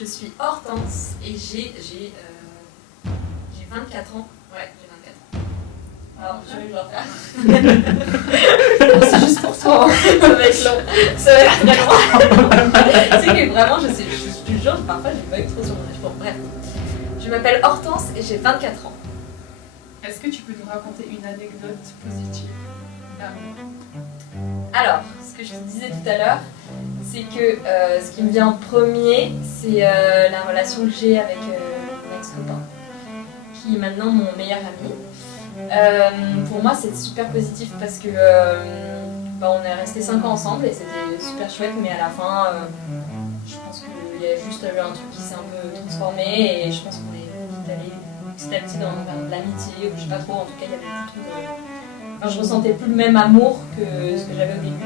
Je suis Hortense et j'ai 24 ans. Ouais, j'ai 24 ans. Alors, je vais le refaire. C'est juste pour toi, hein. Ça va être long. Ça va être très long. Tu sais que vraiment, je te jure, parfois je bug trop sur mon âge. Bon, bref. Je m'appelle Hortense et j'ai 24 ans. Est-ce que tu peux nous raconter une anecdote positive d'amour? Alors, ce que je te disais tout à l'heure, c'est que ce qui me vient en premier, c'est la relation que j'ai avec mon ex-copain, qui est maintenant mon meilleur ami. Pour moi, c'est super positif parce que on est restés 5 ans ensemble et c'était super chouette, mais à la fin, je pense qu'il y a juste eu un truc qui s'est un peu transformé et je pense qu'on est allé petit à petit vers de l'amitié, ou je sais pas trop, en tout cas, il y avait plus trop de... Enfin, je ressentais plus le même amour que ce que j'avais au début.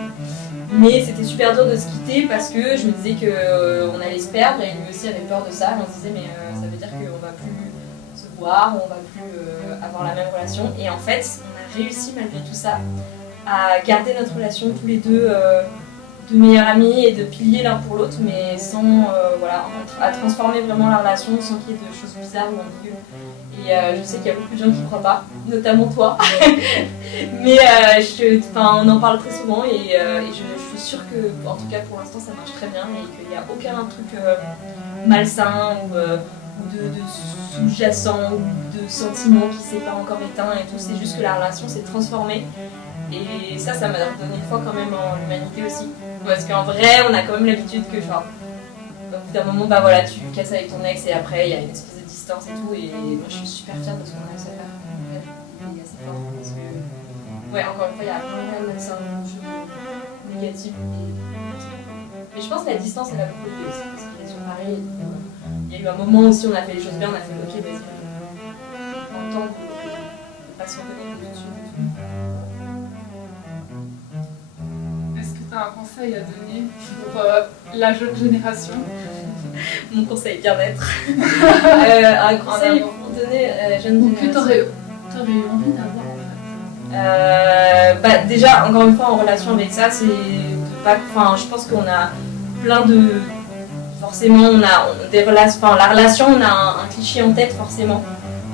Mais c'était super dur de se quitter parce que je me disais qu'on allait se perdre et lui aussi avait peur de ça. On se disait mais ça veut dire qu'on va plus se voir, on va plus avoir la même relation. Et en fait, on a réussi malgré tout ça à garder notre relation tous les deux de meilleurs amis et de piliers l'un pour l'autre, mais sans à transformer vraiment la relation sans qu'il y ait de choses bizarres ou ambiguës. Et je sais qu'il y a beaucoup de gens qui ne croient pas, notamment toi. Mais on en parle très souvent et je suis sûre que, en tout cas pour l'instant, ça marche très bien et qu'il n'y a aucun truc malsain ou de sous-jacent ou de sentiments qui ne s'est pas encore éteint et tout. C'est juste que la relation s'est transformée. Et ça m'a donné foi quand même en l'humanité aussi. Parce qu'en vrai, on a quand même l'habitude que, genre, au bout d'un moment, tu casses avec ton ex et après, il y a une espèce de distance et tout. Et moi, je suis super fière de ce qu'on a réussi à faire. Il est assez fort parce que, encore une fois, il y a plein de choses négatives. Mais je pense que la distance, elle a beaucoup aidé aussi. Parce qu'il est sur Paris. Il y a eu un moment aussi, on a fait les choses bien, on a fait ok, vas-y. En temps de pas se reconnaître tout de suite. Un conseil à donner pour la jeune génération? Mon conseil bien-être. Un conseil pour donner à la jeune génération. Que t'aurais eu envie d'avoir déjà, encore une fois, en relation avec ça, c'est de pas. Enfin, je pense qu'on a plein de. Forcément, on a des relations. Enfin, la relation, on a un cliché en tête, forcément,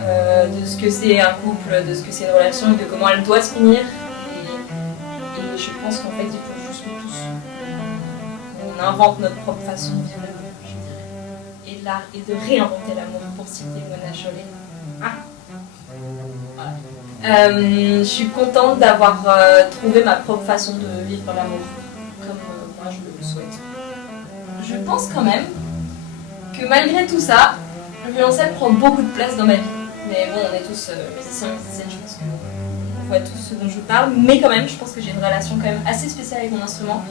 de ce que c'est un couple, de ce que c'est une relation et de comment elle doit se finir. Et je pense qu'en fait, il faut on invente notre propre façon de vivre l'amour, je dirais. Et de réinventer l'amour, pour citer Mona Chollet. Voilà. Je suis contente d'avoir trouvé ma propre façon de vivre l'amour, comme moi je le souhaite. Je pense quand même que malgré tout ça, le violoncelle prend beaucoup de place dans ma vie. Mais bon, on est tous musiciens, musiciennes, je pense qu'on voit tous ce dont je parle. Mais quand même, je pense que j'ai une relation quand même assez spéciale avec mon instrument.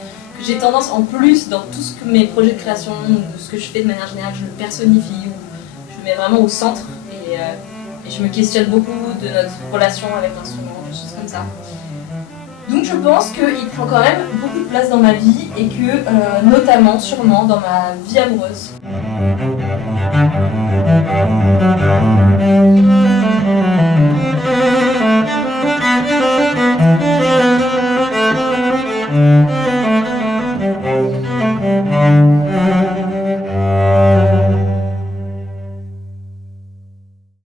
J'ai tendance, en plus, dans tout ce que mes projets de création, de ce que je fais de manière générale, je le personnifie, ou je le mets vraiment au centre, et je me questionne beaucoup de notre relation avec l'instrument, des choses comme ça. Donc je pense qu'il prend quand même beaucoup de place dans ma vie, et que, notamment, sûrement, dans ma vie amoureuse.